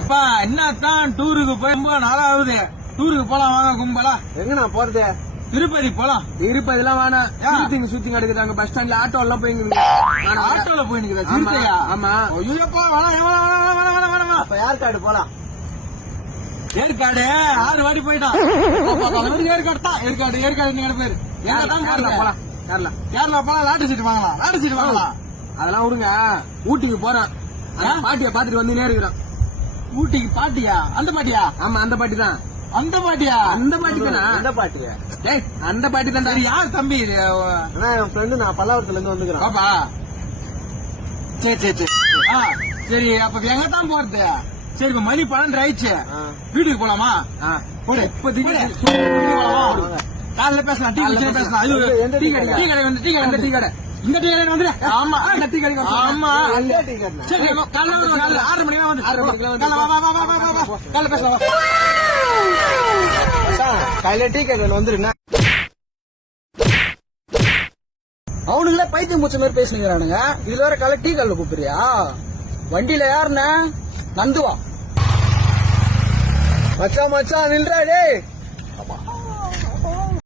எப்பா என்னத்தான் டூருக்கு போய் ரொம்ப நாளாகுது. டூருக்கு போலாம் வாங்க கும்பலா. எங்க நான் போறது? திருப்பதி போலாம். திருப்பதிலாம் வேணாம். சுத்தி கிடக்குறாங்க பஸ் ஸ்டாண்ட்ல ஆட்டோ எல்லாம் போயிங்க. ஆட்டோல போயினுக்குதா திருப்பதியா? ஆமா. ஐயோப்பா வேணாம். அப்ப ஏற்காடு போலாம். ஏற்காடு 6 வாட்டி போயிட்டான். ஏற்காடு தான். ஏற்காடு நீங்க பேரு கேரளா போலாம். கேரளா போலாம். லாட்டரி சீட்டு வாங்கலாம். அதெல்லாம் விடுங்க. ஊட்டிக்கு போறேன். பாட்டிய பாத்துட்டு வந்து இருக்கிறான். ஊட்டிக்கு பாட்டியா? அந்த பாட்டியா? ஆமா அந்த பாட்டி தான். அந்த பாட்டியா? அந்த பாட்டி தானே. அந்த பாட்டியா? டேய் அந்த பாட்டி தான். சரி யார் தம்பி? என் ஃப்ரெண்டு நான் பல்லாவரத்துல இருந்து வந்துக்கிறேன். பாப்பா சரி சரி. அப்ப எங்க தான் போறது? சரி இப்ப மணி 12 ஆயிடுச்சு. வீட்டுக்கு போலாமா? இப்போதைக்கு காலைல பேசலாம். டீ கடை பேசலாம். டீ கடை வந்து டீ கடை இந்த டீ கடை வந்துரு. ஆமா அந்த டீ கடை. ஆமா சரி காலைல 6 மணி வந்து காலைல பேசலாம். காலையில டீ கடை வந்துருங்க. அவனுங்களே பைத்தியம் மூச்ச மாதிரி பேசினுங்கிறானுங்க. இதுல வேற காலை டீ கல்ல கூப்பிடுறியா? வண்டியில யாருன்னு நந்துவா மச்சான் நில்றா டேய்.